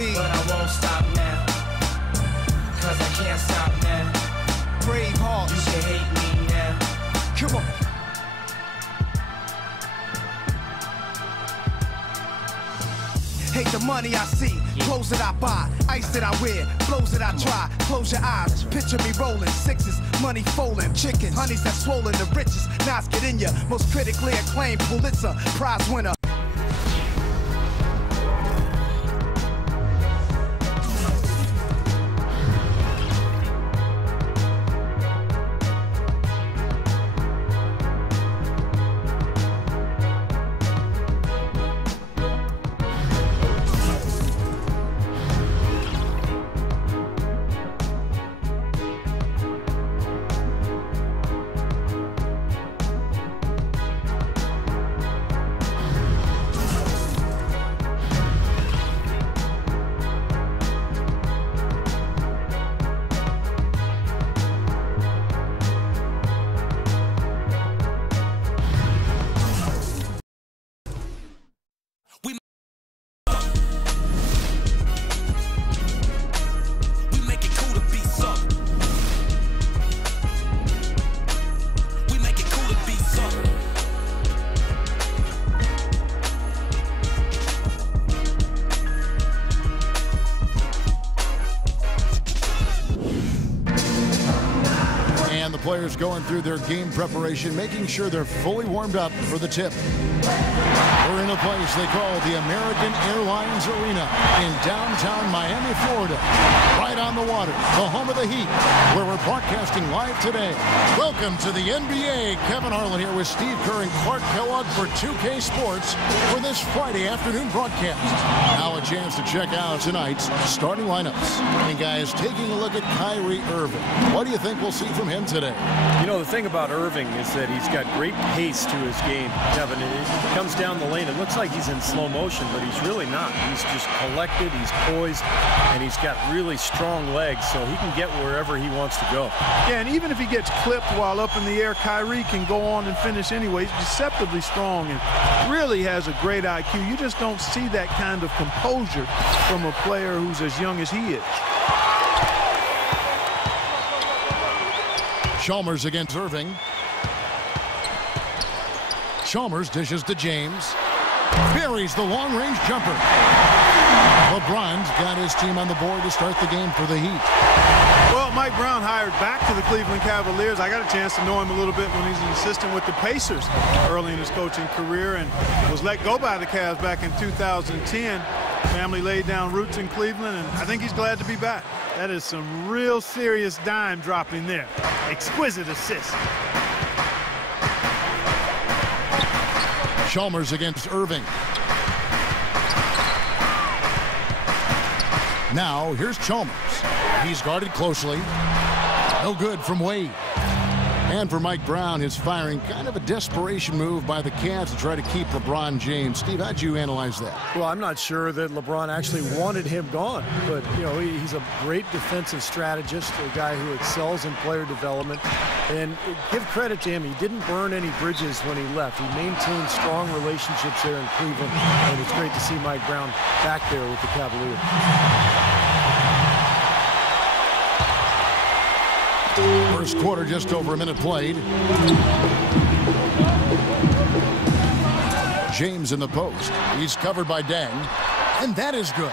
speed. But I won't stop now, 'cause I can't stop now. Brave heart. You can hate me now. Come on. Hate the money I see, clothes that I buy, ice that I wear, flows that I try. Close your eyes, picture me rolling, sixes, money folding, chickens, honeys that swollen, the richest. Nas get in ya, most critically acclaimed Pulitzer Prize winner. Players going through their game preparation, making sure they're fully warmed up for the tip. We're in a place they call the American Airlines Arena in downtown Miami, Florida. Right on the water, the home of the Heat, where we're broadcasting live today. Welcome to the NBA. Kevin Harlan here with Steve Kerr and Clark Kellogg for 2K Sports for this Friday afternoon broadcast. Now a chance to check out tonight's starting lineups. And guys, taking a look at Kyrie Irving. What do you think we'll see from him today? You know, the thing about Irving is that he's got great pace to his game, Kevin. It comes down the lane. It looks like he's in slow motion, but he's really not. He's just collected, he's poised, and he's got really strong legs, so he can get wherever he wants to go. Yeah, and even if he gets clipped while up in the air, Kyrie can go on and finish anyway. He's deceptively strong and really has a great IQ. You just don't see that kind of composure from a player who's as young as he is. Chalmers against Irving. Chalmers dishes to James. Buries the long-range jumper. LeBron's got his team on the board to start the game for the Heat. Well, Mike Brown hired back to the Cleveland Cavaliers. I got a chance to know him a little bit when he's an assistant with the Pacers early in his coaching career and was let go by the Cavs back in 2010. Family laid down roots in Cleveland, and I think he's glad to be back. That is some real serious dime dropping there. Exquisite assist. Chalmers against Irving. Now, here's Chalmers. He's guarded closely. No good from Wade. And for Mike Brown, his firing, kind of a desperation move by the Cavs to try to keep LeBron James. Steve, how'd you analyze that? Well, I'm not sure that LeBron actually wanted him gone, but, you know, he's a great defensive strategist, a guy who excels in player development. And give credit to him. He didn't burn any bridges when he left. He maintained strong relationships there in Cleveland, and it's great to see Mike Brown back there with the Cavaliers. First quarter, just over a minute played. James in the post. He's covered by Deng, and that is good.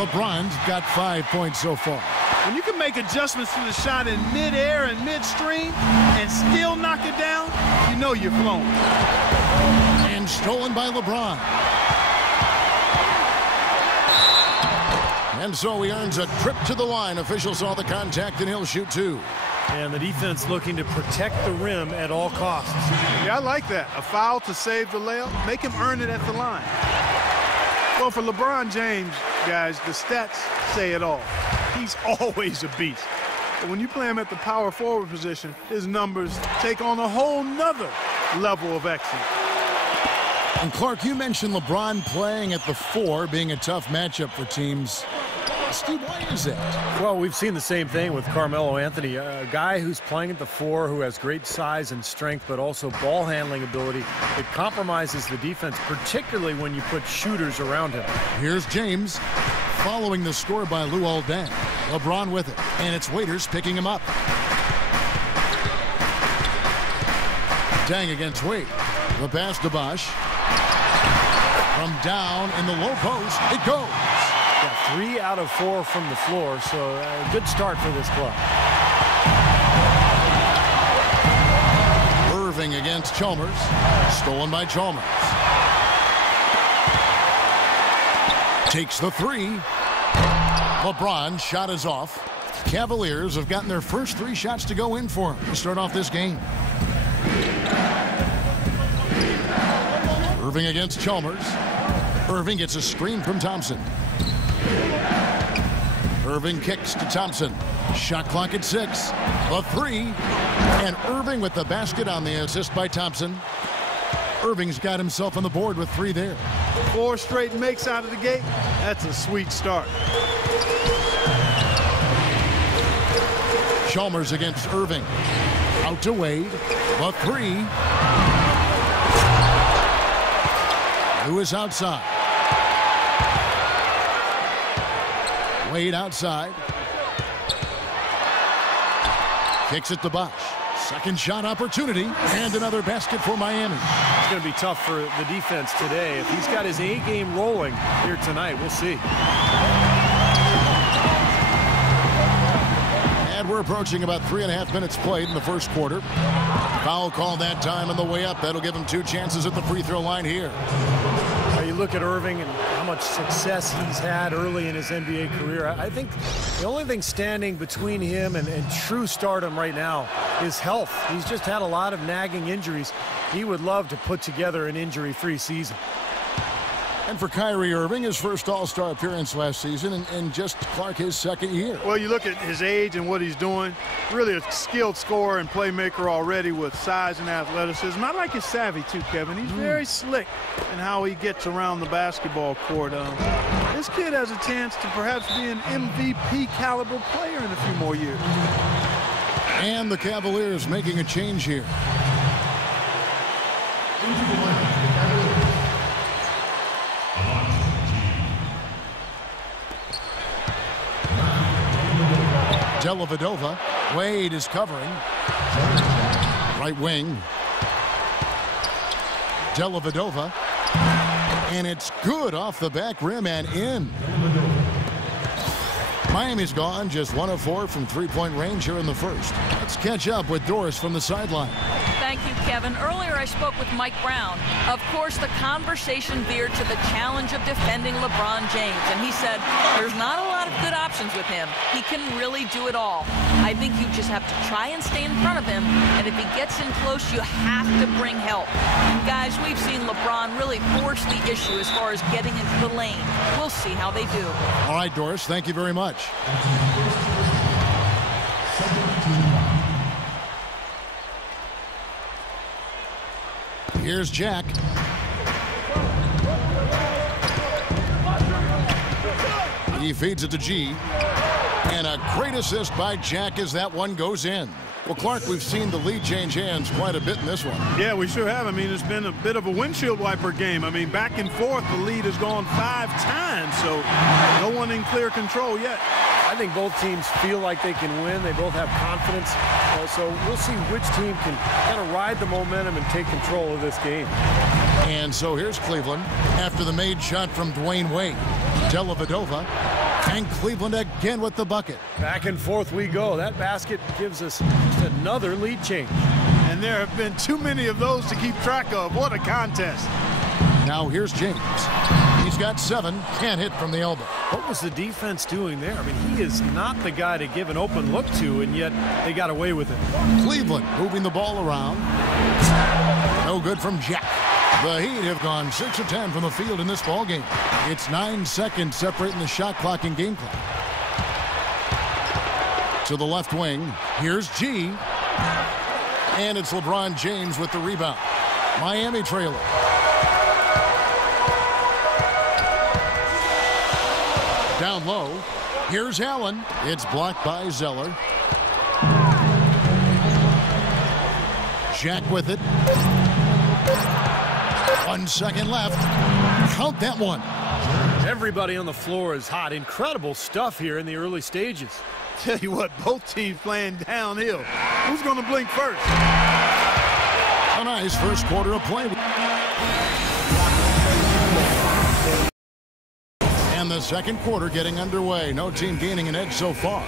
LeBron's got 5 points so far. When you can make adjustments to the shot in midair and midstream and still knock it down, you know you're flowing. And stolen by LeBron. And so he earns a trip to the line. Officials saw the contact, and he'll shoot two. And the defense looking to protect the rim at all costs. Yeah, I like that. A foul to save the layup. Make him earn it at the line. Well, for LeBron James, guys, the stats say it all. He's always a beast. But when you play him at the power forward position, his numbers take on a whole nother level of excellence. And Clark, you mentioned LeBron playing at the 4 being a tough matchup for teams. Steve, why is that? Well, we've seen the same thing with Carmelo Anthony, a guy who's playing at the 4, who has great size and strength, but also ball handling ability. It compromises the defense, particularly when you put shooters around him. Here's James. Following the score by Luol Deng. LeBron with it, and it's Waiters picking him up. Deng against Wade. The pass to Bosch. From down in the low post, it goes. Yeah, 3 out of 4 from the floor, so a good start for this club. Irving against Chalmers. Stolen by Chalmers. Takes the 3. LeBron shot is off. Cavaliers have gotten their first 3 shots to go in for him to start off this game. Irving against Chalmers. Irving gets a screen from Thompson. Irving kicks to Thompson. Shot clock at 6. A 3. And Irving with the basket on the assist by Thompson. Irving's got himself on the board with 3 there. 4 straight makes out of the gate. That's a sweet start. Chalmers against Irving. Out to Wade. A 3. Lewis outside. Wade outside. Kicks it to Bosch. Second shot opportunity and another basket for Miami. It's going to be tough for the defense today. If he's got his A game rolling here tonight, we'll see. And we're approaching about 3.5 minutes played in the first quarter. Foul call that time on the way up. That'll give him 2 chances at the free throw line here. You look at Irving and how much success he's had early in his NBA career. I think the only thing standing between him and true stardom right now is health. He's just had a lot of nagging injuries. He would love to put together an injury-free season. And for Kyrie Irving, his first All-Star appearance last season, and just Clark his second year. Well, you look at his age and what he's doing. Really a skilled scorer and playmaker already with size and athleticism. I like his savvy too, Kevin. He's very slick in how he gets around the basketball court. This kid has a chance to perhaps be an MVP caliber player in a few more years. And the Cavaliers making a change here. Dellavedova. Wade is covering. Right wing. Dellavedova. And it's good off the back rim and in. Miami's gone just 1 of 4 from 3-point range here in the first. Let's catch up with Doris from the sideline. Thank you, Kevin. Earlier I spoke with Mike Brown. Of course, the conversation veered to the challenge of defending LeBron James. And he said, there's not a lot of good options with him. He can really do it all. I think you just have to try and stay in front of him. And if he gets in close, you have to bring help. And guys, we've seen LeBron really force the issue as far as getting into the lane. We'll see how they do. All right, Doris, thank you very much. Here's Jack. He feeds it to G. And a great assist by Jack as that one goes in. Well, Clark, we've seen the lead change hands quite a bit in this one. Yeah, we sure have. I mean, it's been a bit of a windshield wiper game. I mean, back and forth, the lead has gone 5 times, so no one in clear control yet. I think both teams feel like they can win. They both have confidence. So we'll see which team can kind of ride the momentum and take control of this game. And so here's Cleveland after the made shot from Dwayne Wade. Dellavedova. And Cleveland again with the bucket. Back and forth we go. That basket gives us just another lead change. And there have been too many of those to keep track of. What a contest. Now here's James. He's got 7. Can't hit from the elbow. What was the defense doing there? I mean, he is not the guy to give an open look to, and yet they got away with it. Cleveland moving the ball around. No good from Jack. The Heat have gone 6 of 10 from the field in this ball game. It's 9 seconds separating the shot clock and game clock. To the left wing. Here's G. And it's LeBron James with the rebound. Miami trailer. Down low. Here's Allen. It's blocked by Zeller. Jack with it. 1 second left. Count that one. Everybody on the floor is hot. Incredible stuff here in the early stages. Tell you what, both teams playing downhill. Who's going to blink first? A nice first quarter of play. And the second quarter getting underway. No team gaining an edge so far.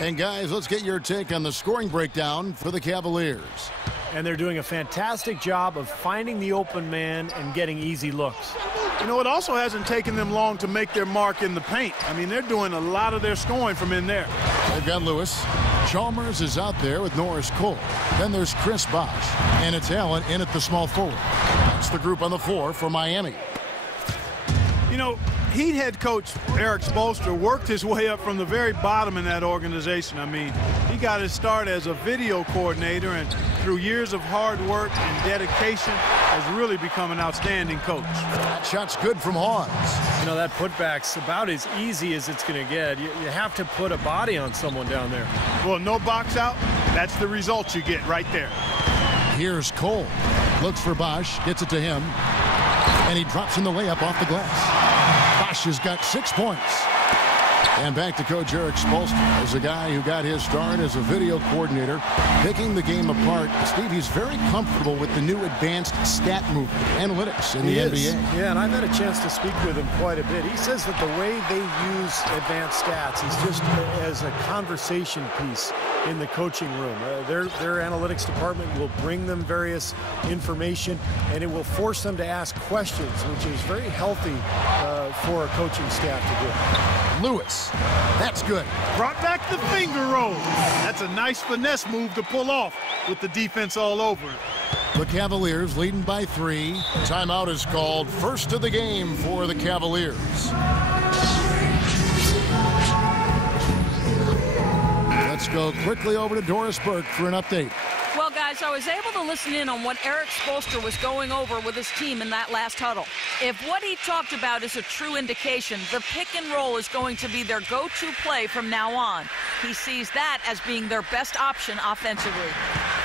And guys, let's get your take on the scoring breakdown for the Cavaliers. And they're doing a fantastic job of finding the open man and getting easy looks. You know, it also hasn't taken them long to make their mark in the paint. I mean, they're doing a lot of their scoring from in there. They've got Lewis. Chalmers is out there with Norris Cole. Then there's Chris Bosh. And it's Allen in at the small forward. That's the group on the floor for Miami. You know, Heat head coach Erik Spoelstra worked his way up from the very bottom in that organization. I mean, he got his start as a video coordinator, and through years of hard work and dedication has really become an outstanding coach. That shot's good from Hawes. You know, that putback's about as easy as it's going to get. You have to put a body on someone down there. Well, no box out, that's the result you get right there. Here's Cole. Looks for Bosh, gets it to him, and he drops in the layup off the glass. Bosh has got 6 points. And back to Coach Erik Spoelstra as a guy who got his start as a video coordinator, picking the game apart. Steve, he's very comfortable with the new advanced stat movement, analytics in the NBA. Yeah, and I've had a chance to speak with him quite a bit. He says that the way they use advanced stats is just as a conversation piece in the coaching room. Their analytics department will bring them various information, and it will force them to ask questions, which is very healthy for a coaching staff to do. Lewis, that's good. Brought back the finger roll. That's a nice finesse move to pull off with the defense all over it. The Cavaliers leading by 3. Timeout is called. First of the game for the Cavaliers. Let's go quickly over to Doris Burke for an update. Well, guys, I was able to listen in on what Erik Spoelstra was going over with his team in that last huddle. If what he talked about is a true indication, the pick and roll is going to be their go-to play from now on. He sees that as being their best option offensively.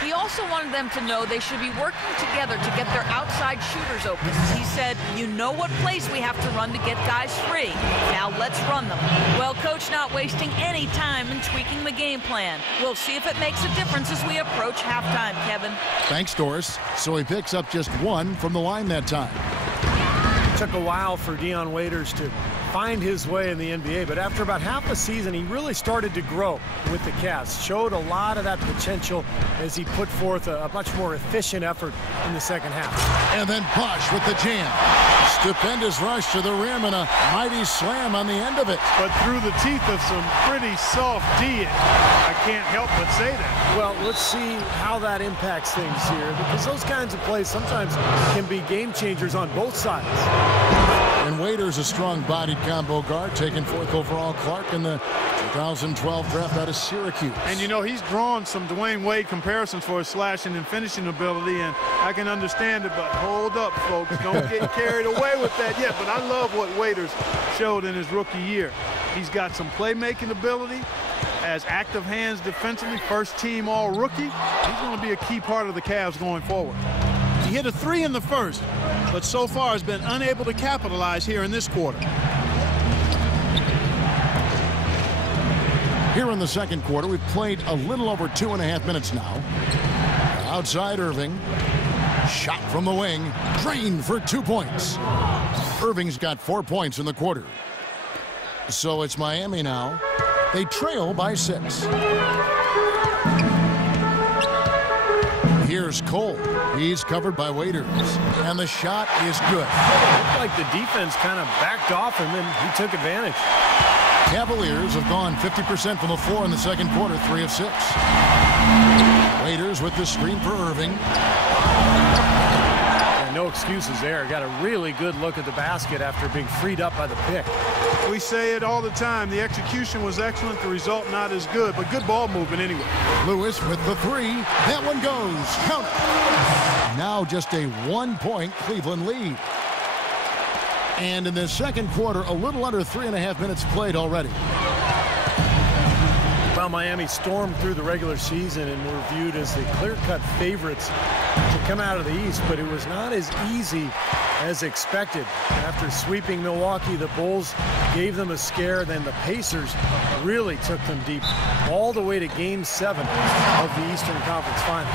He also wanted them to know they should be working together to get their outside shooters open. He said, you know what plays we have to run to get guys free. Now let's run them. Well, Coach not wasting any time in tweaking the game plan. We'll see if it makes a difference as we approach halftime, Kevin. Thanks, Doris. So he picks up just 1 from the line that time. It took a while for Dion Waiters to find his way in the NBA, but after about half a season, he really started to grow with the Cavs. Showed a lot of that potential as he put forth a much more efficient effort in the second half. And then Bosh with the jam. Stupendous rush to the rim and a mighty slam on the end of it. But through the teeth of some pretty soft D. I can't help but say that. Well, let's see how that impacts things here, because those kinds of plays sometimes can be game changers on both sides. And Waiters, a strong-bodied combo guard, taking 4th overall Clark in the 2012 draft out of Syracuse. And, you know, he's drawn some Dwayne Wade comparisons for his slashing and finishing ability, and I can understand it, but hold up, folks. Don't get carried away with that yet. But I love what Waiters showed in his rookie year. He's got some playmaking ability, has active hands defensively, first-team all-rookie. He's going to be a key part of the Cavs going forward. He hit a 3 in the first, but so far has been unable to capitalize here in this quarter. Here in the second quarter, we've played a little over 2.5 minutes now. Outside Irving. Shot from the wing. Drained for 2 points. Irving's got 4 points in the quarter. So it's Miami now. They trail by 6. Here's Cole. He's covered by Waiters. And the shot is good. It looked like the defense kind of backed off, and then he took advantage. Cavaliers have gone 50% from the floor in the second quarter, 3 of 6. Waiters with the screen for Irving. And no excuses there. Got a really good look at the basket after being freed up by the pick. We say it all the time. The execution was excellent. The result not as good, but good ball movement anyway. Lewis with the 3. That one goes. Count it. Now just a 1-point Cleveland lead. And in the second quarter, a little under 3.5 minutes played already. Well, Miami stormed through the regular season and were viewed as the clear-cut favorites to come out of the East, but it was not as easy as expected. After sweeping Milwaukee, the Bulls gave them a scare. Then the Pacers really took them deep all the way to Game 7 of the Eastern Conference Finals.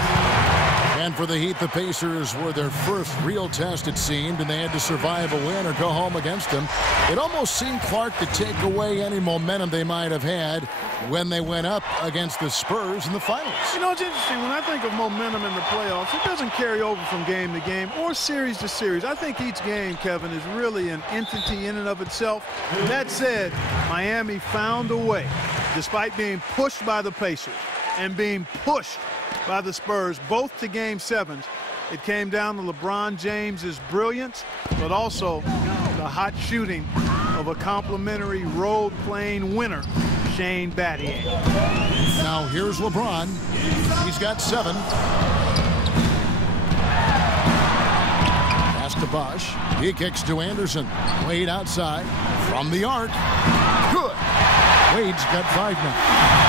And for the Heat, the Pacers were their first real test, it seemed, and they had to survive a win or go home against them. It almost seemed Clark to take away any momentum they might have had when they went up against the Spurs in the finals. You know, it's interesting. When I think of momentum in the playoffs, it doesn't carry over from game to game or series to series. I think each game, Kevin, is really an entity in and of itself. That said, Miami found a way, despite being pushed by the Pacers and being pushed by the Spurs, both to Game 7s. It came down to LeBron James's brilliance, but also the hot shooting of a complimentary role-playing winner, Shane Battier. Now here's LeBron. He's got 7. Pass to Bosh. He kicks to Anderson. Wade outside from the arc. Good. Wade's got 5 now.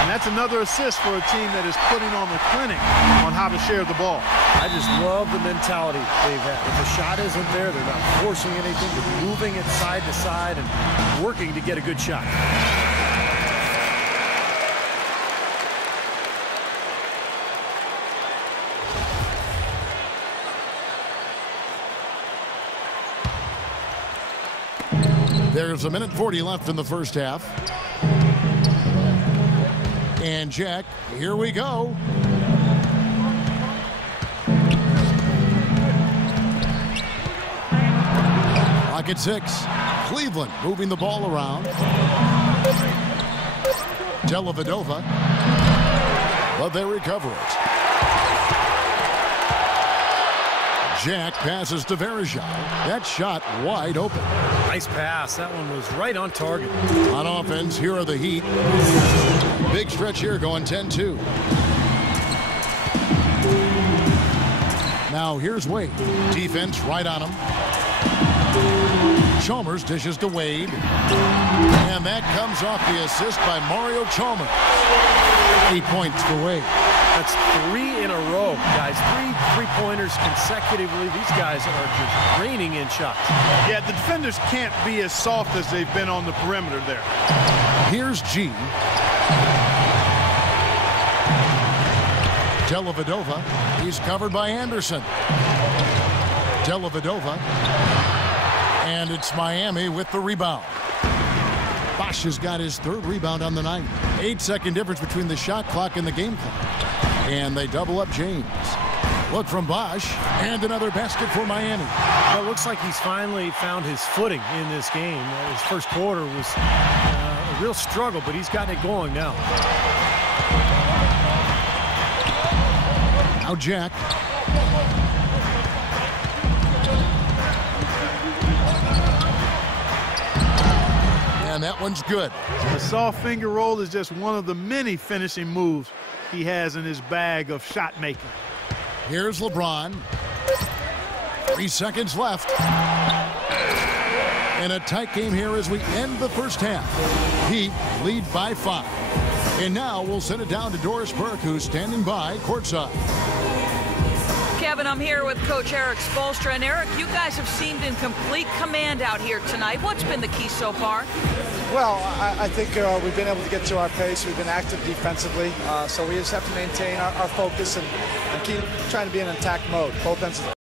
And that's another assist for a team that is putting on the clinic on how to share the ball. I just love the mentality they've had. If the shot isn't there, they're not forcing anything. They're moving it side to side and working to get a good shot. There's 1:40 left in the first half. And Jack, here we go. Clock at 6. Cleveland moving the ball around. Dellavedova, but they recover it. Jack passes to Verjao. That shot wide open. Nice pass. That one was right on target. On offense, here are the Heat. Big stretch here going 10-2. Now here's Wade. Defense right on him. Chalmers dishes to Wade. And that comes off the assist by Mario Chalmers. 8 points for Wade. That's 3 in a row, guys. 3 three-pointers consecutively. These guys are just raining in shots. Yeah, the defenders can't be as soft as they've been on the perimeter there. Here's G. Dellavedova. He's covered by Anderson. Dellavedova. And it's Miami with the rebound. Bosh has got his 3rd rebound on the night. 8-second difference between the shot clock and the game clock. And they double up James. Look from Bosh, and another basket for Miami. Well, it looks like he's finally found his footing in this game. His first quarter was a real struggle, but he's gotten it going now. Now Jack. And that one's good. The soft finger roll is just one of the many finishing moves he has in his bag of shot making. Here's LeBron. 3 seconds left. And a tight game here as we end the first half. Heat lead by 5. And now we'll send it down to Doris Burke, who's standing by courtside. Kevin, I'm here with Coach Eric Spoelstra. And Eric, you guys have seemed in complete command out here tonight. What's been the key so far? Well, I think we've been able to get to our pace. We've been active defensively, so we just have to maintain our focus and keep trying to be in attack mode, both ends of the